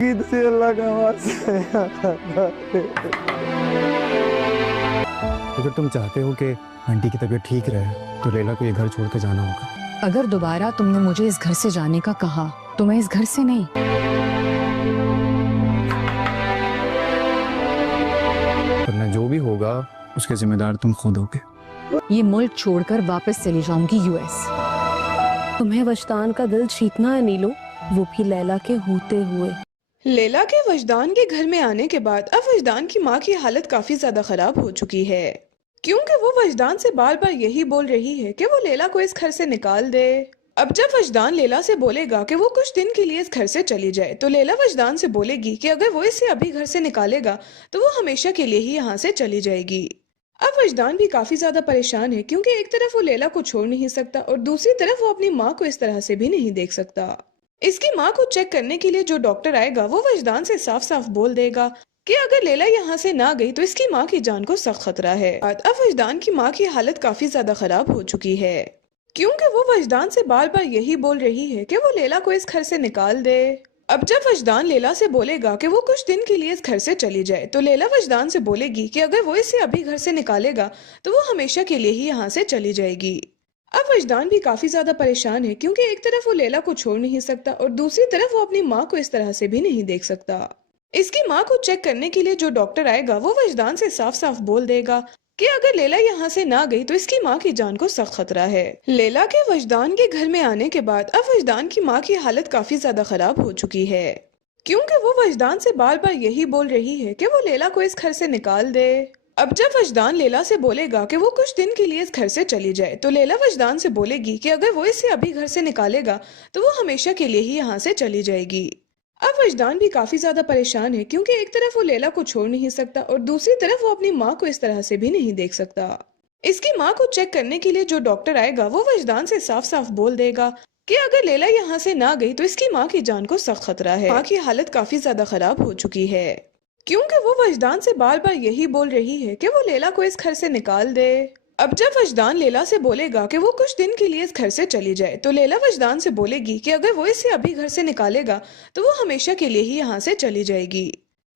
से अल्लाह का वास्ता। अगर तुम चाहते हो कि आंटी की तबीयत ठीक रहे तो लैला को ये घर छोड़ के जाना होगा। अगर दोबारा तुमने मुझे इस घर से जाने का कहा तो मैं इस घर से नहीं। वरना जो भी होगा उसके जिम्मेदार तुम खुद होगे। ये मुल्क छोड़कर वापस चली जाऊंगी यूएस। तुम्हें वजदान का दिल जीतना है नीलू, वो भी लैला के होते हुए। लैला के वजदान के घर में आने के बाद अब वजदान की माँ की हालत काफी ज्यादा खराब हो चुकी है, क्योंकि वो वजदान से बार बार यही बोल रही है कि वो लैला को इस घर से निकाल दे। अब जब वजदान लैला से बोलेगा कि वो कुछ दिन के लिए इस घर से चली जाए तो लैला वजदान से बोलेगी कि अगर वो इसे अभी घर से निकालेगा तो वो हमेशा के लिए ही यहाँ से चली जाएगी। अब वजदान भी काफी ज्यादा परेशान है, क्योंकि एक तरफ वो लैला को छोड़ नहीं सकता और दूसरी तरफ वो अपनी माँ को इस तरह से भी नहीं देख सकता। इसकी माँ को चेक करने के लिए जो डॉक्टर आएगा वो वजदान से साफ साफ बोल देगा कि अगर लैला यहाँ से ना गई तो इसकी माँ की जान को सख्त खतरा है। अब वजदान की माँ की हालत काफी ज्यादा खराब हो चुकी है, क्योंकि वो वजदान से बार बार यही बोल रही है कि वो लैला को इस घर से निकाल दे। अब जब वजदान लैला से बोलेगा कि वो कुछ दिन के लिए इस घर से चली जाए तो लैला वजदान से बोलेगी कि अगर वो इसे अभी घर से निकालेगा तो वो हमेशा के लिए ही यहाँ से चली जाएगी। अब वजदान भी काफी ज्यादा परेशान है, क्योंकि एक तरफ वो लैला को छोड़ नहीं सकता और दूसरी तरफ वो अपनी माँ को इस तरह से भी नहीं देख सकता। इसकी माँ को चेक करने के लिए जो डॉक्टर आएगा वो वजदान से साफ साफ बोल देगा कि अगर लैला यहाँ से ना गई तो इसकी माँ की जान को सख्त खतरा है। लैला के वजदान के घर में आने के बाद अब वजदान की माँ की हालत काफी ज्यादा खराब हो चुकी है, क्योंकि वो वजदान से बार बार यही बोल रही है कि वो लैला को इस घर से निकाल दे। अब जब वजदान लैला से बोलेगा कि वो कुछ दिन के लिए इस घर से चली जाए तो लैला वजदान से बोलेगी कि अगर वो इसे अभी घर से निकालेगा तो वो हमेशा के लिए ही यहाँ से चली जाएगी। अब वजदान भी काफी ज्यादा परेशान है, क्योंकि एक तरफ वो लैला को छोड़ नहीं सकता और दूसरी तरफ वो अपनी माँ को इस तरह से भी नहीं देख सकता। इसकी माँ को चेक करने के लिए जो डॉक्टर आएगा वो वजदान से साफ साफ बोल देगा कि अगर लैला यहाँ से ना गई तो इसकी माँ की जान को सख्त खतरा है। माँ की हालत काफी ज्यादा खराब हो चुकी है, क्योंकि वो वजदान से बार बार यही बोल रही है कि वो लैला को इस घर से निकाल दे। अब जब वजदान लैला से बोलेगा कि वो कुछ दिन के लिए इस घर से चली जाए तो लैला वजदान से बोलेगी कि अगर वो इसे अभी घर से निकालेगा तो वो हमेशा के लिए ही यहाँ से चली जाएगी।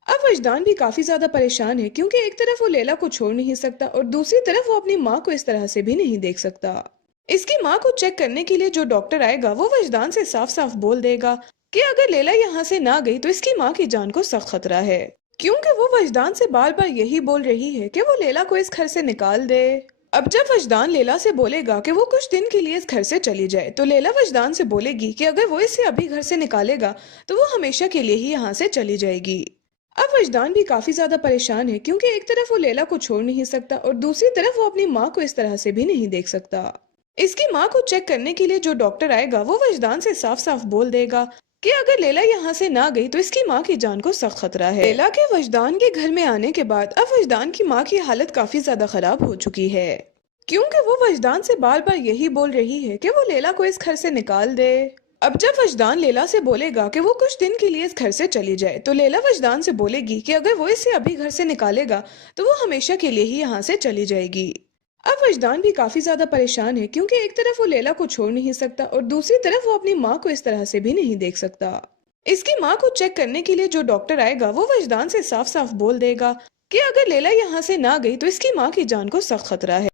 अब वजदान भी काफी ज्यादा परेशान है, क्योंकि एक तरफ वो लैला को छोड़ नहीं सकता और दूसरी तरफ वो अपनी माँ को इस तरह से भी नहीं देख सकता। इसकी माँ को चेक करने के लिए जो डॉक्टर आएगा वो वजदान से साफ साफ बोल देगा कि अगर लैला यहाँ से ना गई तो इसकी माँ की जान को सख्त खतरा है, क्योंकि वो वजदान से बार बार यही बोल रही है कि वो लैला को इस घर से निकाल दे। अब जब वजदान लैला से बोलेगा कि वो कुछ दिन के लिए इस घर से चली जाए तो लैला वजदान से बोलेगी कि अगर वो इसे अभी घर से निकालेगा तो वो हमेशा के लिए ही यहाँ से चली जाएगी। अब वजदान भी काफी ज्यादा परेशान है, क्योंकि एक तरफ वो लैला को छोड़ नहीं सकता और दूसरी तरफ वो अपनी माँ को इस तरह से भी नहीं देख सकता। इसकी माँ को चेक करने के लिए जो डॉक्टर आएगा वो वजदान से साफ साफ बोल देगा कि अगर लैला यहाँ से ना गई तो इसकी माँ की जान को सख्त खतरा है। लैला के वजदान के घर में आने के बाद अब वजदान की माँ की हालत काफी ज्यादा खराब हो चुकी है, क्योंकि वो वजदान से बार बार यही बोल रही है कि वो लैला को इस घर से निकाल दे। अब जब वजदान लैला से बोलेगा कि वो कुछ दिन के लिए इस घर से चली जाए तो लैला वजदान से बोलेगी कि अगर वो इसे अभी घर से निकालेगा तो वो हमेशा के लिए ही यहाँ से चली जाएगी। अब वजदान भी काफी ज्यादा परेशान है, क्योंकि एक तरफ वो लैला को छोड़ नहीं सकता और दूसरी तरफ वो अपनी माँ को इस तरह से भी नहीं देख सकता। इसकी माँ को चेक करने के लिए जो डॉक्टर आएगा वो वजदान से साफ साफ बोल देगा कि अगर लैला यहाँ से ना गई तो इसकी माँ की जान को सख्त खतरा है।